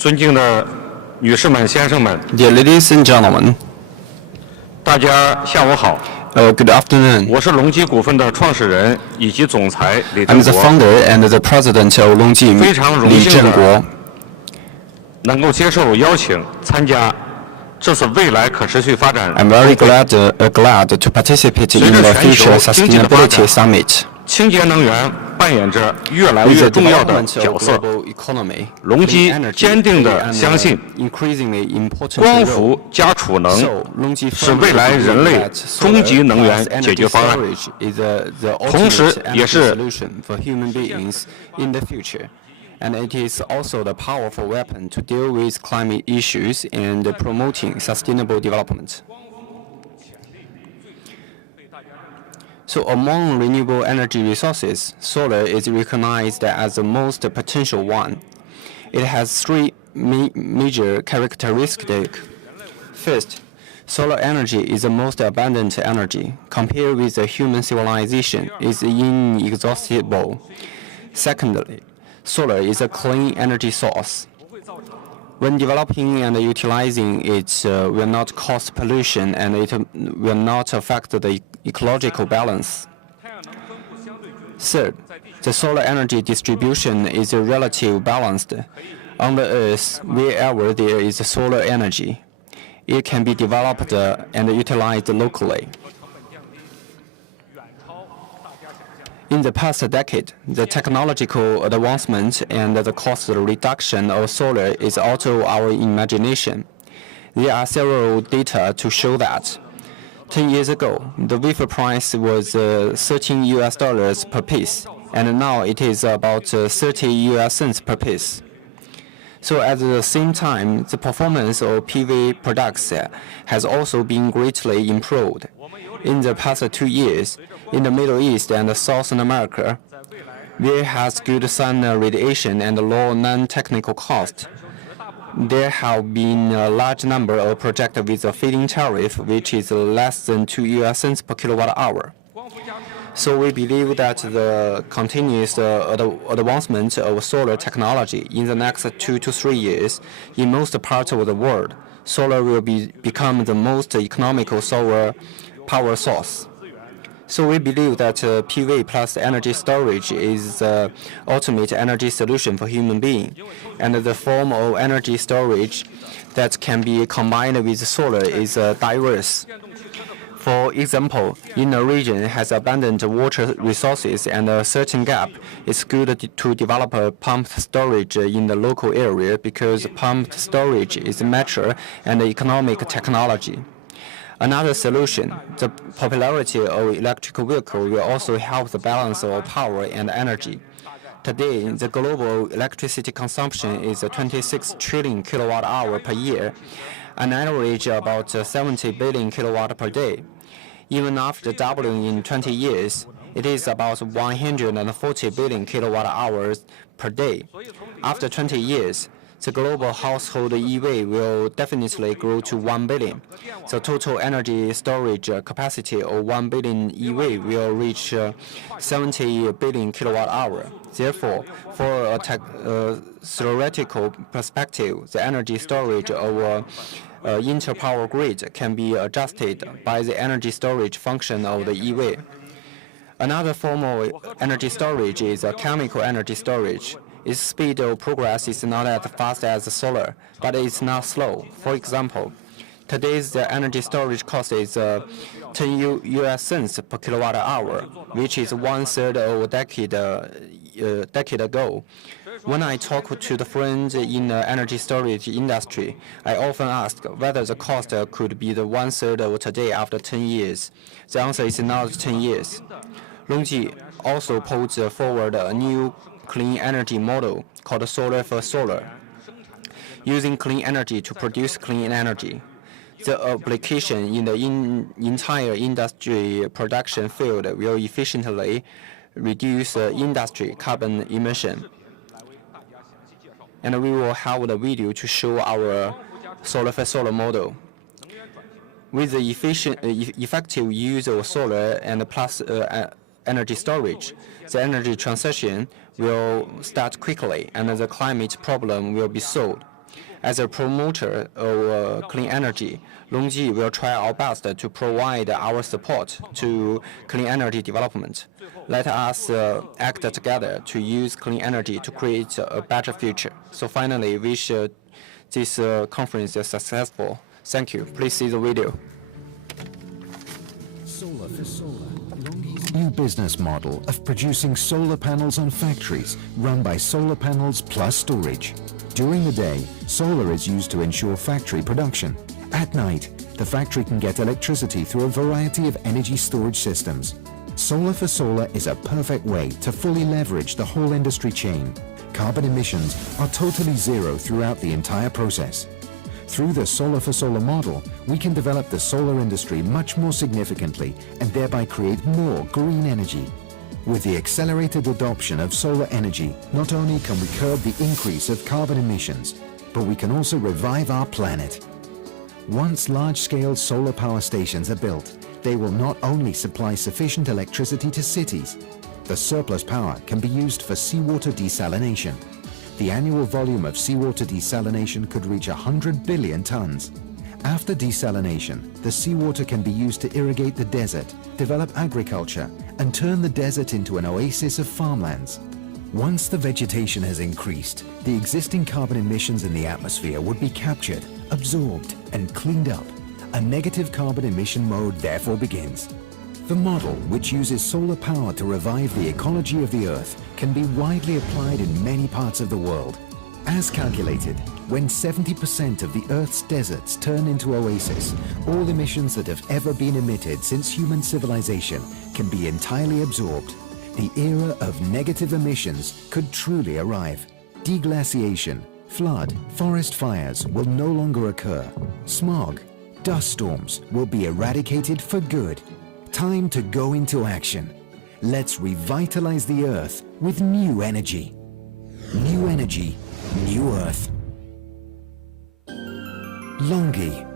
尊敬的女士们、先生们， Dear ladies and gentlemen, 大家下午好。 good afternoon. 我是隆基股份的创始人以及总裁李振 I'm the 国， founder and the president of Longji 非常荣李幸的振国。能够接受邀请参加这次未来可持续发展 I'm very 峰会。 glad to participate in 随着 the 全球 Future 经济的发展， Sustainability Summit. 清洁能源扮演着越来 With 越 the 重要的 development 角 of 色。 global economy, 隆基 clean energy 坚定地 play 相信 an increasingly important 光 role. 伏加储能 So, Longji 是 firmly 未来 believes 人类 that 终极能源 solar 解决 energy 方案， storage is the 同时 ultimate 也 energy 是 solution for human beings in the future. And it is also the powerful weapon to deal with climate issues and promoting sustainable development. So among renewable energy resources, solar is recognized as the most potential one. It has three major characteristics. First, solar energy is the most abundant energy. Compared with the human civilization, it's inexhaustible. Secondly, solar is a clean energy source. When developing and utilizing it will not cause pollution and it will not affect the ecological balance. Third, the solar energy distribution is relatively balanced. On the Earth, wherever there is solar energy, it can be developed and utilized locally. In the past decade, the technological advancement and the cost reduction of solar is out of our imagination. There are several data to show that. 10 years ago, the wafer price was $13 US per piece, and now it is about 30 US cents per piece. So at the same time, the performance of PV products has also been greatly improved. In the past 2 years, in the Middle East and South America, there has good sun radiation and low non-technical cost. There have been a large number of projects with a feed-in tariff, which is less than 2 US cents per kilowatt hour. So we believe that the continuous advancement of solar technology in the next 2 to 3 years, in most parts of the world, solar will become the most economical solar power source. So we believe that PV plus energy storage is the ultimate energy solution for human beings, and the form of energy storage that can be combined with solar is diverse. For example, in a region that has abundant water resources and a certain gap, it's good to develop a pumped storage in the local area because pumped storage is mature and economic technology. Another solution, the popularity of electric vehicles will also help the balance of power and energy. Today, the global electricity consumption is 26 trillion kilowatt hour per year, an average about 70 billion kilowatt per day. Even after doubling in 20 years, it is about 140 billion kilowatt hours per day. After 20 years, the global household EV will definitely grow to 1 billion. The total energy storage capacity of 1 billion EV will reach 70 billion kilowatt hour. Therefore, for a theoretical perspective, the energy storage of inter-power grid can be adjusted by the energy storage function of the EV. Another form of energy storage is chemical energy storage. Its speed of progress is not as fast as solar, but it's not slow. For example, today's energy storage cost is 10 US cents per kilowatt hour, which is 1/3 of a decade ago. When I talk to the friends in the energy storage industry, I often ask whether the cost could be the 1/3 of today after 10 years. The answer is not 10 years. Longji also puts forward a new clean energy model called solar for solar, using clean energy to produce clean energy. The application in the entire industry production field will efficiently reduce industry carbon emission. And we will have the video to show our solar for solar model. With the effective use of solar and plus energy storage, the energy transition will start quickly and the climate problem will be solved. As a promoter of clean energy, LONGi will try our best to provide our support to clean energy development. Let us act together to use clean energy to create a better future. So finally, wish this conference is successful. Thank you. Please see the video. Solar for Solar, LONGi's new business model of producing solar panels on factories run by solar panels plus storage. During the day, solar is used to ensure factory production. At night, the factory can get electricity through a variety of energy storage systems. Solar for Solar is a perfect way to fully leverage the whole industry chain. Carbon emissions are totally zero throughout the entire process. Through the Solar for Solar model, we can develop the solar industry much more significantly and thereby create more green energy. With the accelerated adoption of solar energy, not only can we curb the increase of carbon emissions, but we can also revive our planet. Once large-scale solar power stations are built, they will not only supply sufficient electricity to cities. The surplus power can be used for seawater desalination. The annual volume of seawater desalination could reach 100 billion tons. After desalination, the seawater can be used to irrigate the desert, develop agriculture, and turn the desert into an oasis of farmlands. Once the vegetation has increased, the existing carbon emissions in the atmosphere would be captured, absorbed, and cleaned up. A negative carbon emission mode therefore begins. The model, which uses solar power to revive the ecology of the Earth, can be widely applied in many parts of the world. As calculated, when 70% of the Earth's deserts turn into oases, all emissions that have ever been emitted since human civilization can be entirely absorbed. The era of negative emissions could truly arrive. Deglaciation, flood, forest fires will no longer occur. Smog, dust storms will be eradicated for good. Time to go into action. Let's revitalize the Earth with new energy. New energy, new Earth. LONGi.